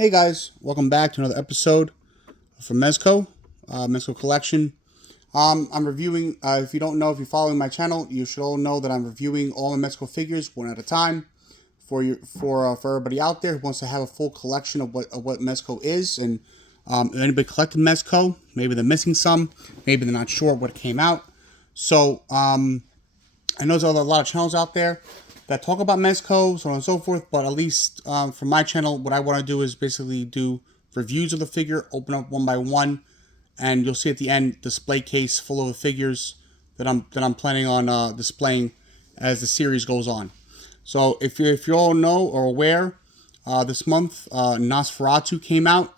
Hey guys, welcome back to another episode from Mezco, Mezco Collection. I'm reviewing, if you don't know, if you're following my channel, you should all know that I'm reviewing all the Mezco figures one at a time for everybody out there who wants to have a full collection of what Mezco is. And if anybody collected Mezco, maybe they're missing some, maybe they're not sure what came out. So I know there's a lot of channels out there that talk about Mezco, so on and so forth, but at least for my channel, what I want to do is basically do reviews of the figure, open up one by one, and you'll see at the end display case full of the figures that I'm planning on displaying as the series goes on. So if you all know or aware, this month Nosferatu came out.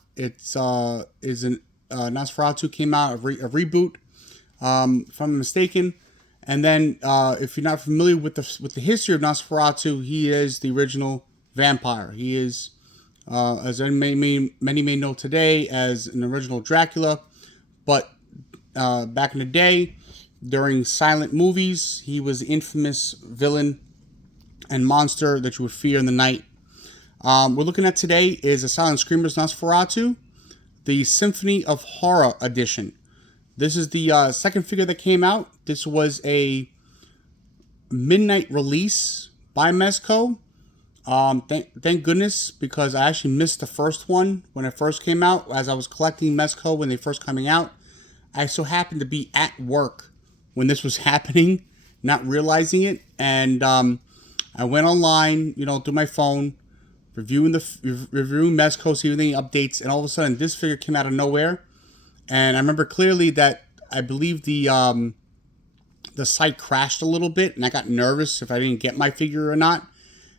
Nosferatu came out a reboot, if I'm mistaken. And then, if you're not familiar with the history of Nosferatu, he is the original vampire. He is, as many may know today, as an original Dracula. But back in the day, during silent movies, he was the infamous villain and monster that you would fear in the night. We're looking at today is a Silent Screamers Nosferatu, the Symphony of Horror edition. This is the second figure that came out. This was a midnight release by Mezco. Thank goodness, because I actually missed the first one when it first came out. As I was collecting Mezco when they first coming out, I so happened to be at work when this was happening, not realizing it. And I went online, through my phone, reviewing Mezco, seeing any updates, and all of a sudden this figure came out of nowhere. And I remember clearly that I believe the site crashed a little bit, and I got nervous if I didn't get my figure or not.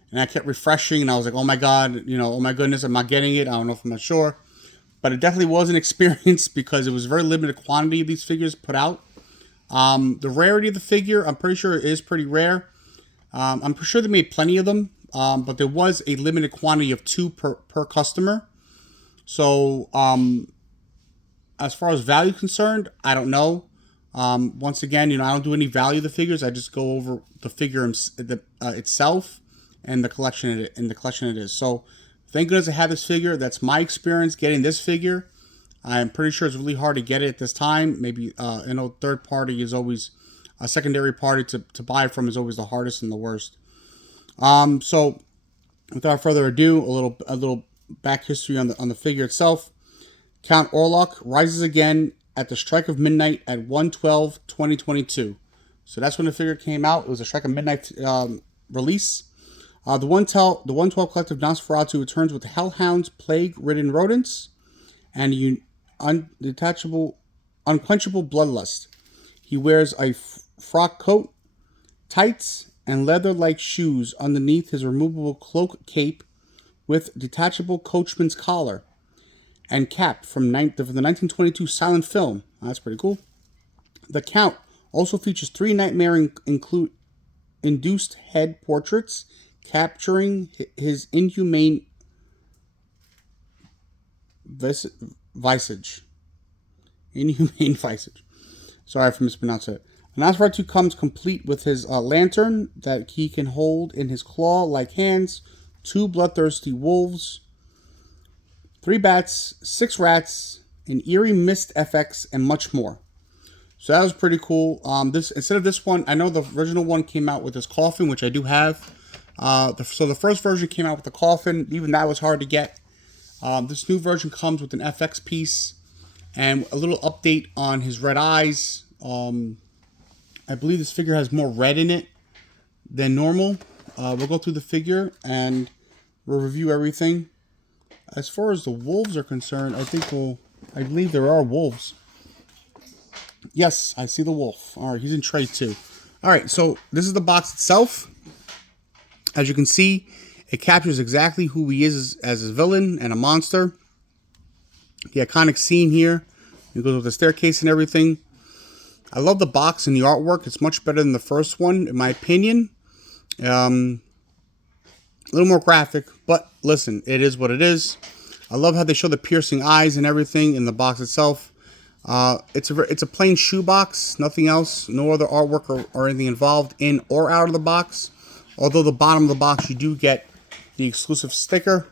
And I kept refreshing, and I was like, oh my god, oh my goodness, I'm not getting it. I don't know if I'm not sure. But it definitely was an experience because it was a very limited quantity of these figures put out. The rarity of the figure, I'm pretty sure it is pretty rare. I'm pretty sure they made plenty of them, but there was a limited quantity of 2 per customer. So, as far as value concerned, I don't know. Once again, I don't do any value of the figures. I just go over the figure itself and the collection it is. So, thank goodness I have this figure. That's my experience getting this figure. I'm pretty sure it's really hard to get it at this time. Maybe third party is always a secondary party to buy from is always the hardest and the worst. So, without further ado, a little back history on the figure itself. Count Orlok rises again at the strike of midnight at 1/12/2022. So that's when the figure came out. It was a strike of midnight release. The 112 collective Nosferatu returns with hellhounds, plague-ridden rodents, and unquenchable bloodlust. He wears a frock coat, tights, and leather-like shoes underneath his removable cloak cape with detachable coachman's collar and cap from the 1922 silent film. That's pretty cool. The Count also features 3 nightmare-induced head portraits capturing his inhumane visage. Inhumane visage. Sorry if I mispronounced it. Nosferatu comes complete with his lantern that he can hold in his claw-like hands, 2 bloodthirsty wolves, 3 bats, 6 rats, an eerie mist FX, and much more. So that was pretty cool. Instead of this one, I know the original one came out with this coffin, which I do have. So the first version came out with the coffin. Even that was hard to get. This new version comes with an FX piece and a little update on his red eyes. I believe this figure has more red in it than normal. We'll go through the figure and we'll review everything. As far as the wolves are concerned, I believe there are wolves. Yes, I see the wolf. All right, he's in tray 2. All right, so this is the box itself. As you can see, it captures exactly who he is as a villain and a monster. The iconic scene here. It goes with the staircase and everything. I love the box and the artwork. It's much better than the first one, in my opinion. A little more graphic, but listen, it is what it is. I love how they show the piercing eyes and everything in the box itself. It's a plain shoe box, nothing else, no other artwork or anything involved in or out of the box. Although the bottom of the box you do get the exclusive sticker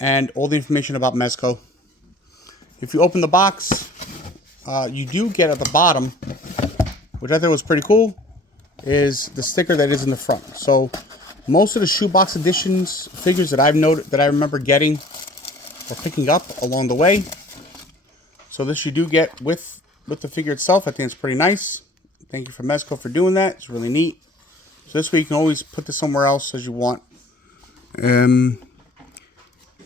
and all the information about Mezco. If you open the box, you do get at the bottom, which I thought was pretty cool, is the sticker that is in the front. So most of the shoebox editions figures that I've noted, that I remember getting or picking up along the way. So this you do get with the figure itself. I think it's pretty nice. Thank you for Mezco for doing that. It's really neat. So this way you can always put this somewhere else as you want.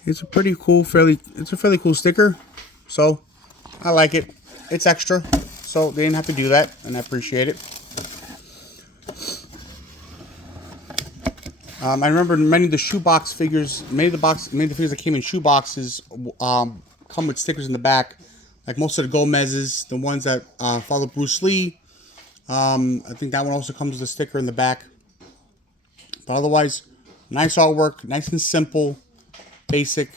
It's a pretty cool, it's a fairly cool sticker. So I like it. It's extra, so they didn't have to do that, and I appreciate it. I remember many of the shoebox figures, many of the figures that came in shoe boxes, come with stickers in the back. Like most of the Gomez's, the ones that follow Bruce Lee. I think that one also comes with a sticker in the back. But otherwise, nice artwork, nice and simple, basic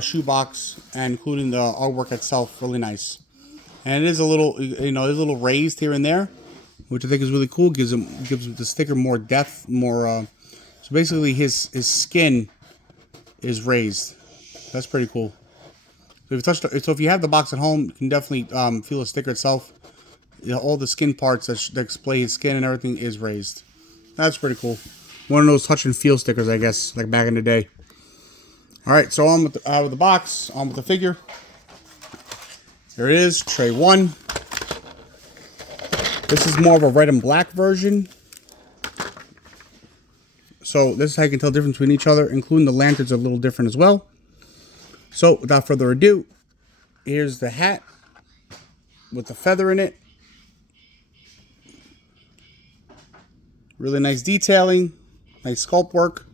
shoebox, and including the artwork itself, really nice. And it is a little, it's a little raised here and there, which I think is really cool. Gives the sticker more depth, more. So basically, his skin is raised. That's pretty cool. So if you have the box at home, you can definitely feel the sticker itself. All the skin parts that display his skin and everything is raised. That's pretty cool. One of those touch and feel stickers, I guess, like back in the day. All right, so on with the box, on with the figure. There it is, tray 1. This is more of a red and black version. So this is how you can tell the difference between each other, including the lanterns are a little different as well. So without further ado, here's the hat with the feather in it. Really nice detailing, nice sculpt work.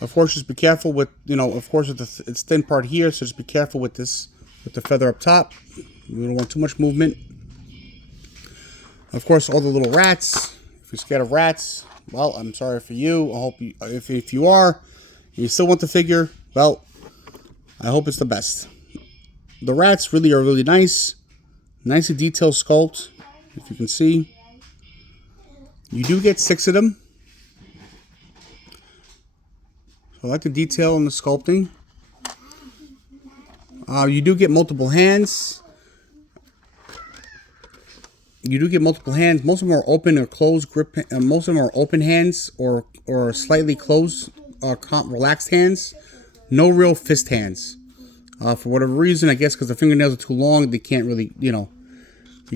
Of course, just be careful with, of course, it's thin part here, so just be careful with this, with the feather up top. You don't want too much movement. Of course, all the little rats. If you're scared of rats, well, I'm sorry for you. I hope you, if you are, and you still want the figure, well, I hope it's the best. The rats really are really nice. Nicely detailed sculpt, if you can see. You do get 6 of them. I like the detail in the sculpting. You do get multiple hands. Most of them are open or closed grip. Most of them are open hands or slightly closed, relaxed hands. No real fist hands. For whatever reason, I guess because the fingernails are too long, they can't really, you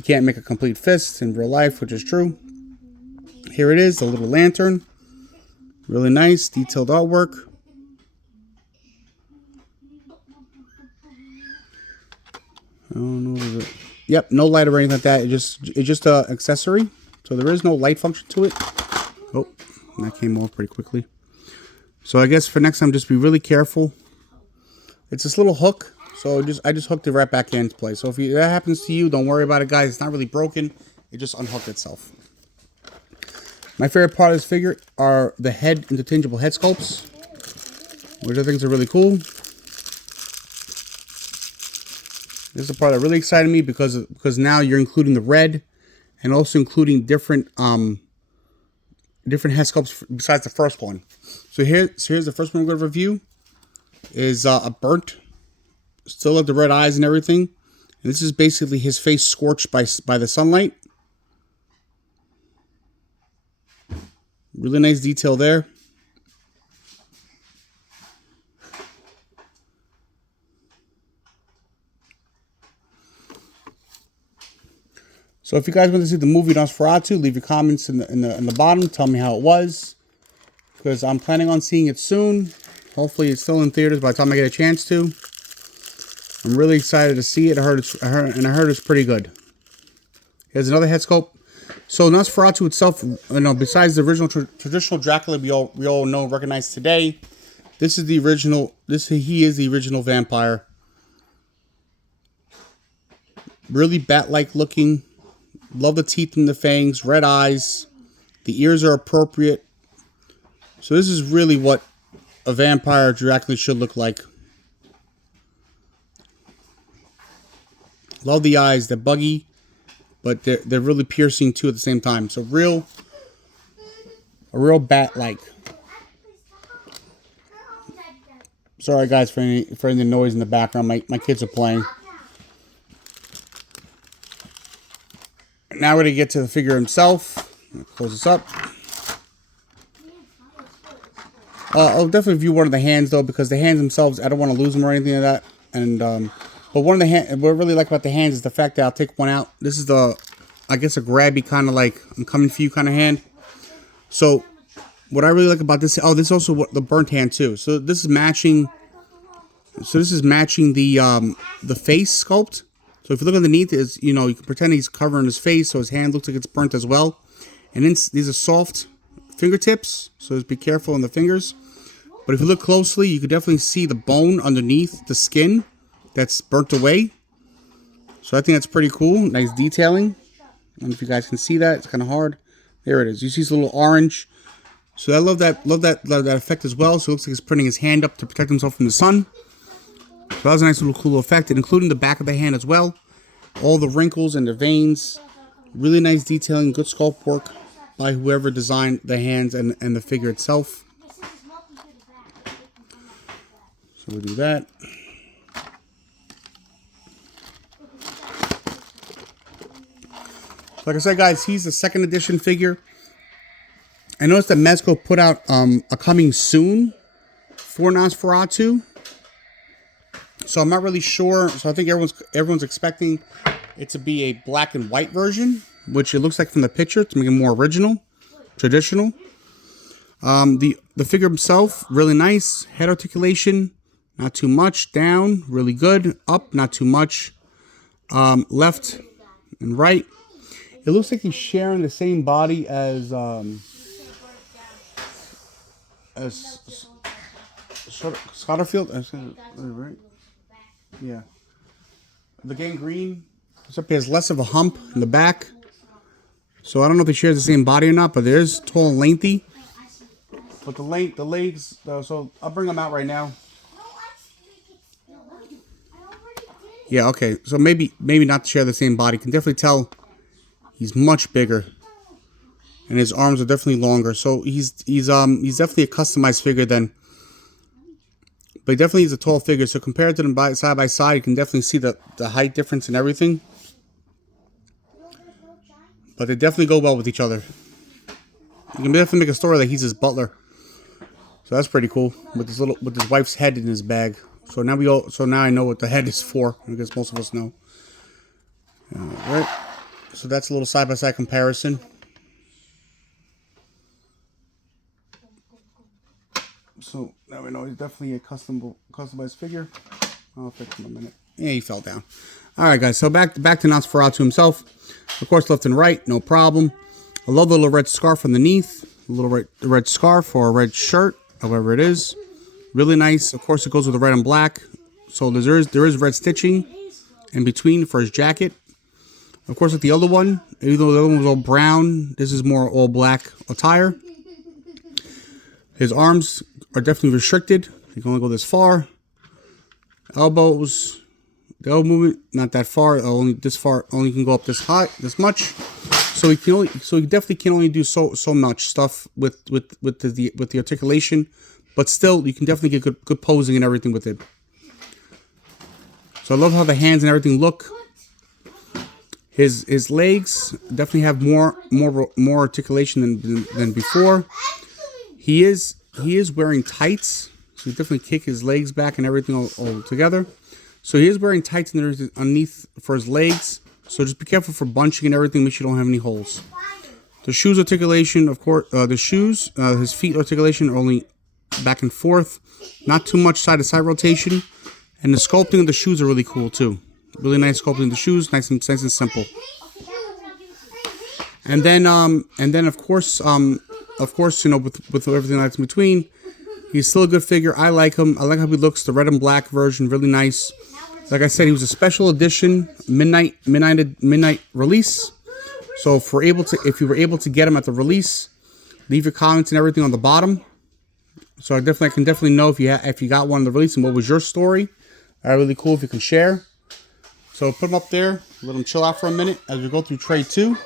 can't make a complete fist in real life, which is true. Here it is, the little lantern. Really nice, detailed artwork. I don't know. Yep, no light or anything like that. It's just an accessory, so there is no light function to it. Oh, that came off pretty quickly. So I guess for next time, just be really careful. It's this little hook, so I just hooked it right back into place. So if that happens to you, don't worry about it, guys. It's not really broken. It just unhooked itself. My favorite part of this figure are the interchangeable head sculpts, which I think are really cool. This is the part that really excited me because now you're including the red and also including different head sculpts besides the first one. So here's the first one we're going to review. Is a burnt, still have the red eyes and everything. And this is basically his face scorched by the sunlight. Really nice detail there. So if you guys want to see the movie Nosferatu, leave your comments in the bottom. Tell me how it was, because I'm planning on seeing it soon. Hopefully it's still in theaters by the time I get a chance to. I'm really excited to see it. I heard it's pretty good. Here's another head sculpt. So Nosferatu itself, besides the original traditional Dracula we all know, recognize today, this is the original. He is the original vampire. Really bat-like looking. Love the teeth and the fangs, red eyes. The ears are appropriate. So this is really what a vampire Dracula should look like. Love the eyes. They're buggy, but they're really piercing too at the same time. So real real bat-like. Sorry guys for any noise in the background. My kids are playing. Now we're going to get to the figure himself. Close this up. I'll definitely view one of the hands though, because the hands themselves, I don't want to lose them or anything like that. And but one of the what I really like about the hands is the fact that I'll take one out. This is I guess a grabby kind of like I'm coming for you kind of hand. So what I really like about this, this is also the burnt hand too. So this is matching. So this is matching the face sculpt. So if you look underneath, you can pretend he's covering his face, so his hand looks like it's burnt as well. And then these are soft fingertips, so just be careful on the fingers. But if you look closely, you can definitely see the bone underneath the skin that's burnt away. So I think that's pretty cool. Nice detailing. I don't know if you guys can see that. It's kind of hard. There it is. You see it's a little orange. So I love that effect as well. So it looks like he's putting his hand up to protect himself from the sun. So that was a nice little cool effect, and including the back of the hand as well. All the wrinkles and the veins. Really nice detailing, good sculpt work by whoever designed the hands and the figure itself. So we'll do that. Like I said, guys, he's the second edition figure. I noticed that Mezco put out a coming soon for Nosferatu. So I'm not really sure. So I think everyone's expecting it to be a black and white version, which it looks like from the picture to make it more original, traditional. The figure himself, really nice. Head articulation, not too much. Down, really good. Up, not too much. Left and right. It looks like he's sharing the same body as Scotterfield. Right? Yeah. The gangrene, except he has less of a hump in the back. So I don't know if he shares the same body or not, but it is tall and lengthy. But the legs, so I'll bring them out right now. Yeah, okay. So maybe not to share the same body. You can definitely tell he's much bigger. And his arms are definitely longer. So he's definitely a customized figure then. But he definitely is a tall figure. So compared to them side by side, you can definitely see the height difference and everything. But they definitely go well with each other. You can definitely make a story that he's his butler. So that's pretty cool. With his wife's head in his bag. So now I know what the head is for. I guess most of us know. Alright. So that's a little side by side comparison. So now we know he's definitely a customized figure. I'll fix him in a minute. Yeah, he fell down. Alright guys, so back to Nosferatu himself. Of course, left and right, no problem. I love the little red scarf underneath. A little red scarf or a red shirt, however it is. Really nice. Of course, it goes with the red and black. So there is red stitching in between for his jacket. Of course, with the other one, even though the other one was all brown, this is more all black attire. His arms are definitely restricted. He can only go this far. Elbows, the elbow movement, not that far. Only this far. Only can go up this high, this much. So he definitely can only do so much stuff with the articulation, but still you can definitely get good posing and everything with it. So I love how the hands and everything look. His legs definitely have more articulation than before. He is wearing tights, so he definitely kick his legs back and everything all together. So he is wearing tights underneath for his legs. So just be careful for bunching and everything. Make sure you don't have any holes. The shoes articulation, of course, his feet articulation are only back and forth. Not too much side to side rotation. And the sculpting of the shoes are really cool too. Really nice sculpting of the shoes, nice and simple. And then of course, with everything that's in between, he's still a good figure. I like him. I like how he looks. The red and black version, really nice. Like I said, he was a special edition midnight release. So if you were able to get him at the release, leave your comments and everything on the bottom. So I can definitely know if you got one in the release and what was your story. Really cool if you can share. So put them up there, let them chill out for a minute as we go through tray 2.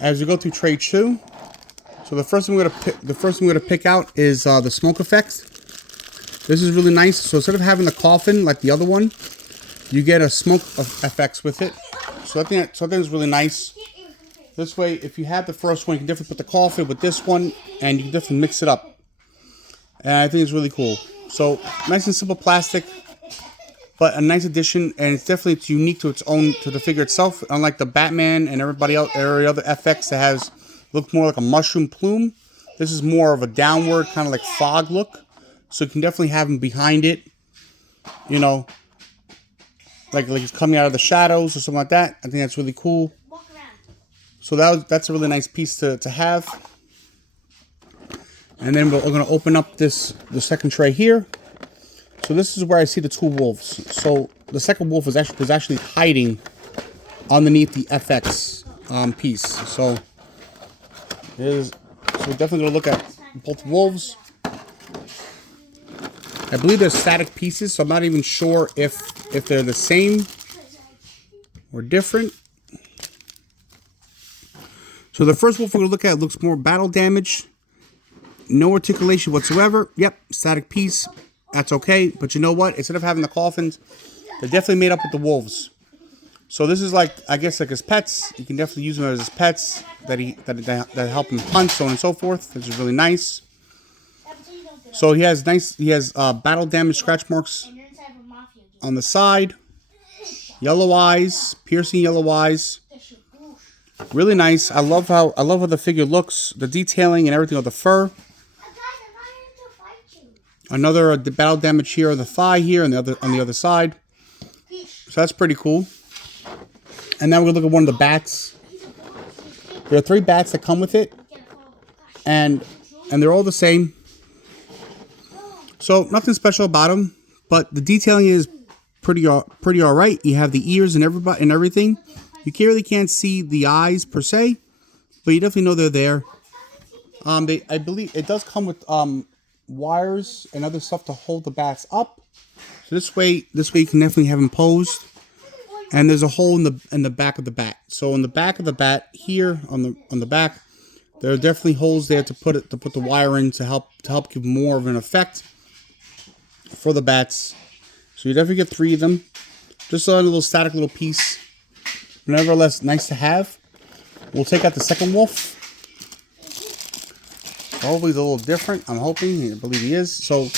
as we go through tray 2. So the first thing we're gonna pick out is the smoke effects. This is really nice. So instead of having the coffin like the other one, you get a smoke effects with it. So I think it's really nice. This way, if you have the first one, you can definitely put the coffin with this one, and you can definitely mix it up. And I think it's really cool. So nice and simple plastic, but a nice addition, and it's unique to the figure itself. Unlike the Batman and every other FX that has look more like a mushroom plume, this is more of a downward kind of like fog look. So you can definitely have him behind it, you know, like he's coming out of the shadows or something like that. I think that's really cool. So that's a really nice piece to have. And then we're going to open up the second tray here. So this is where I see the two wolves. So the second wolf was actually hiding underneath the FX piece. So we're definitely going to look at both wolves. I believe they're static pieces, so I'm not even sure if they're the same or different. So the first wolf we're going to look at looks more battle damage. No articulation whatsoever. Yep, static piece. That's okay. But you know what? Instead of having the coffins, they're definitely made up with the wolves. So this is like, I guess, like his pets. You can definitely use them as his pets that help him hunt, so on and so forth. This is really nice. So he has battle damage scratch marks on the side. Yellow eyes, piercing yellow eyes. Really nice. I love how the figure looks, the detailing and everything of the fur. Another battle damage here on the thigh here and on the other side. So that's pretty cool. And now we're gonna look at one of the bats. There are 3 bats that come with it, and they're all the same. So nothing special about them, but the detailing is pretty all right. You have the ears and everything. You really can't see the eyes per se, but you definitely know they're there. I believe it does come with wires and other stuff to hold the bats up. So this way you can definitely have them posed. And there's a hole in the back of the bat. So on the back of the bat here on the back, there are definitely holes there to put the wire in to help give more of an effect for the bats. So you definitely get 3 of them. Just a little static little piece. Nevertheless, nice to have. We'll take out the second wolf. Hopefully he's a little different. I'm hoping. I believe he is. So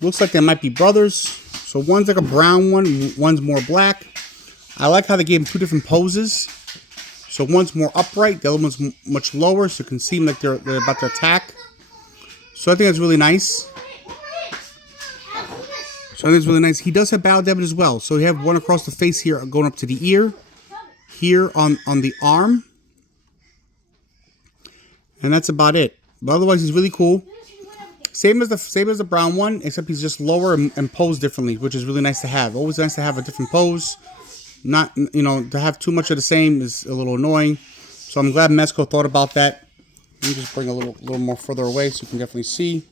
looks like they might be brothers. So one's like a brown one. One's more black. I like how they gave him 2 different poses. So one's more upright. The other one's much lower. So it can seem like they're about to attack. So I think that's really nice. He does have battle damage as well. So you have one across the face here going up to the ear. Here on the arm. And that's about it. But otherwise he's really cool. Same as the brown one, except he's just lower and posed differently, which is really nice to have. Always nice to have a different pose. Not, to have too much of the same is a little annoying. So I'm glad Mezco thought about that. Let me just bring a little more further away so you can definitely see.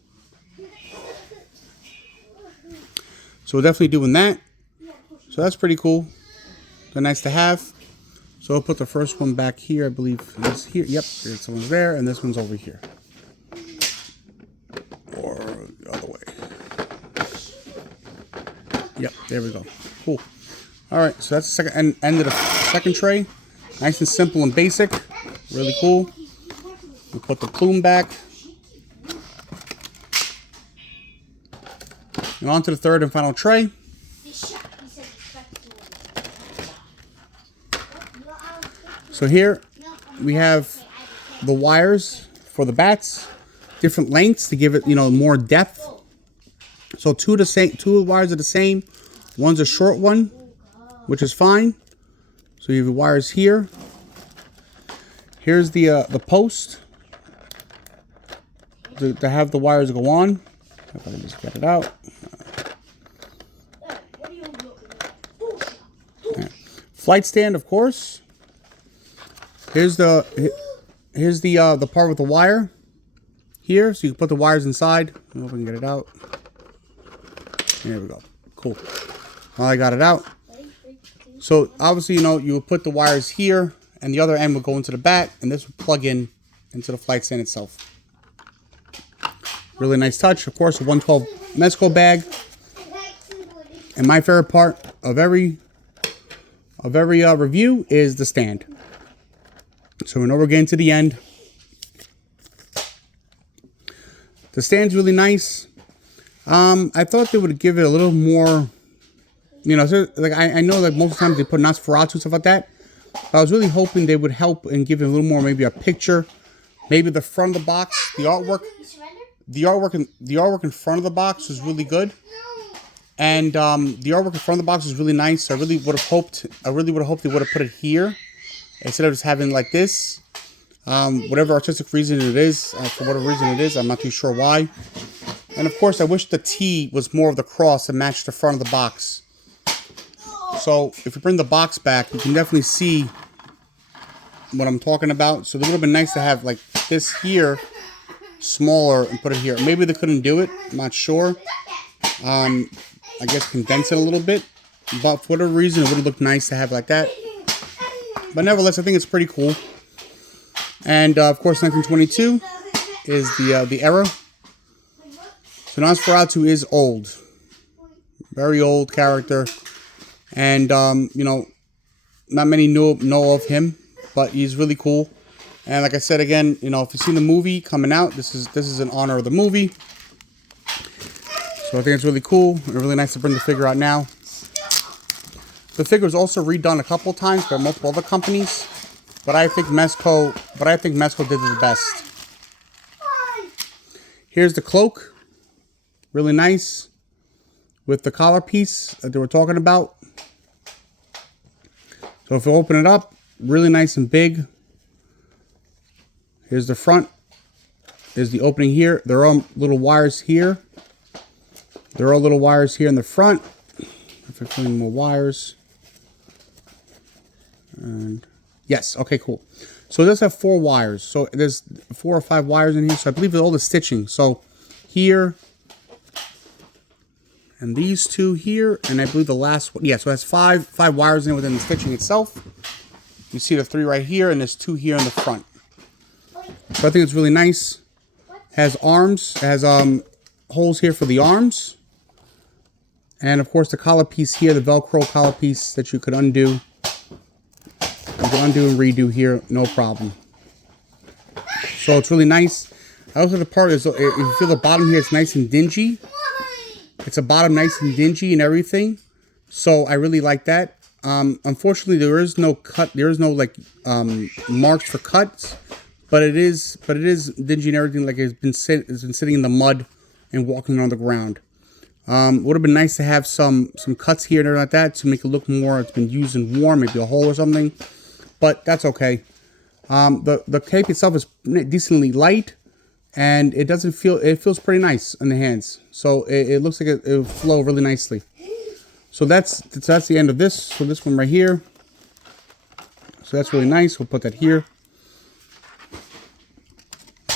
So we're definitely doing that. So that's pretty cool. They're nice to have. So I'll put the first one back here. I believe it's here. Yep, this one's there, and this one's over here. Or the other way. Yep, there we go. Cool. All right, so that's the end of the second tray. Nice and simple and basic. Really cool. We'll put the plume back. And on to the third and final tray. So here we have the wires for the bats, different lengths to give it, more depth. So 2 of the wires are the same. One's a short one, which is fine. So you have the wires here. Here's the post to have the wires go on. If I can just get it out. Flight stand, of course. Here's the part with the wire here, so you can put the wires inside. I don't know if we can get it out. There we go. Cool. Well, I got it out. So obviously, you would put the wires here, and the other end would go into the back, and this would plug in into the flight stand itself. Really nice touch. Of course, a 112 Mezco bag. And my favorite part of every review is the stand. So we know we're getting to the end. The stand's really nice. I thought they would give it a little more, you know, so, like I know that most of the time they put Nosferatu and stuff like that. But I was really hoping they would help and give it a little more, maybe a picture, maybe the front of the box, the artwork in front of the box was really good, and the artwork in front of the box was really nice. I really would have hoped they would have put it here instead of just having like this. Whatever artistic reason it is, for whatever reason it is, I'm not too sure why. And of course, I wish the T was more of the cross and matched the front of the box. So if you bring the box back, you can definitely see what I'm talking about. So it would have been nice to have like this here, smaller, and put it here. Maybe they couldn't do it. I'm not sure. I guess condense it a little bit. But for whatever reason, it would have looked nice to have like that. But nevertheless, I think it's pretty cool. And of course, 1922 is the era. So Nosferatu is old, very old character, and you know, not many know of him, but he's really cool. And like I said again, you know, if you've seen the movie coming out, this is in honor of the movie. So I think it's really cool and really nice to bring the figure out now. The figure was also redone a couple of times by multiple other companies, but I think Mezco did it the best. Here's the cloak. Really nice with the collar piece that they were talking about. So if you open it up, really nice and big. Here's the front. There's the opening here. There are little wires here. There are little wires here in the front. If I find more wires. And yes, okay, cool. So it does have 4 wires. So there's 4 or 5 wires in here. So I believe it's all the stitching. So here, and these 2 here, and I believe the last one, yeah, so it has 5 wires in it within the stitching itself. You see the 3 right here, and there's 2 here in the front. So I think it's really nice. Has arms, it has holes here for the arms. And of course the collar piece here, the Velcro collar piece that you could undo. You can undo and redo here, no problem. So it's really nice. I also like the part is, if you feel the bottom here, it's nice and dingy. It's a bottom nice and dingy and everything. So I really like that. Unfortunately, there is no cut. There is no like marks for cuts, but it is dingy and everything. Like it's been sitting in the mud and walking on the ground. Would have been nice to have some cuts here and everything like that to make it look more. It's been used and worn, maybe a hole or something, but that's okay. The cape itself is decently light. And it doesn't feel, it feels pretty nice on the hands. So it looks like it will flow really nicely. So that's the end of this. So this one right here. So that's really nice. We'll put that here.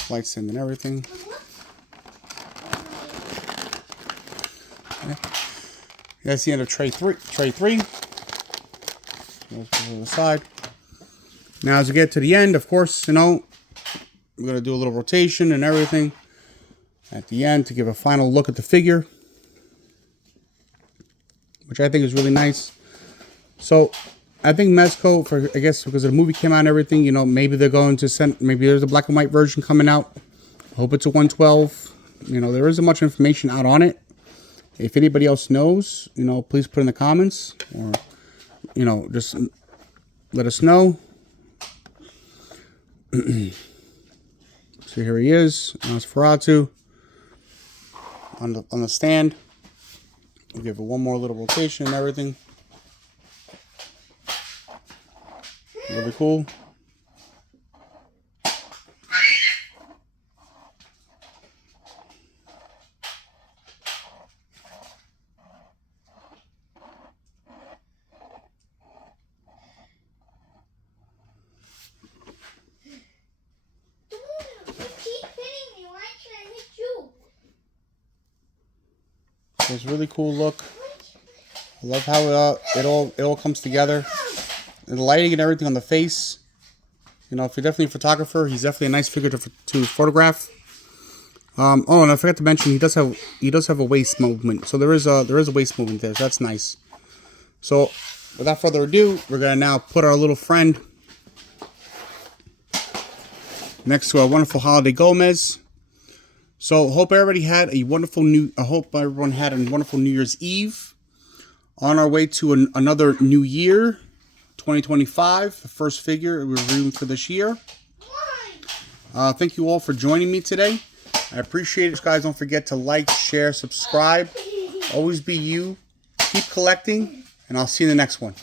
Light stand and everything. Okay. That's the end of tray 3. Let's put it on the side. Now as we get to the end, of course, you know, we're going to do a little rotation and everything at the end to give a final look at the figure, which I think is really nice. So I think Mezco, I guess because the movie came out and everything, you know, maybe they're going to send, maybe there's a black and white version coming out. I hope it's a 112. You know, there isn't much information out on it. If anybody else knows, you know, please put in the comments, or, you know, just let us know. So here he is, Nosferatu, on the stand. We'll give it one more little rotation and everything. Really cool. It's a really cool look. I love how it all comes together. And the lighting and everything on the face. You know, if you're definitely a photographer, he's definitely a nice figure to photograph. Oh, and I forgot to mention he does have a waist movement. So there is a waist movement there. So that's nice. So without further ado, we're gonna now put our little friend next to our wonderful Holiday Gomez. So hope everybody had a wonderful everyone had a wonderful New Year's Eve. On our way to another new year, 2025, the first figure we're reviewing for this year. Thank you all for joining me today. I appreciate it, guys. Don't forget to like, share, subscribe. Always be you. Keep collecting, and I'll see you in the next one.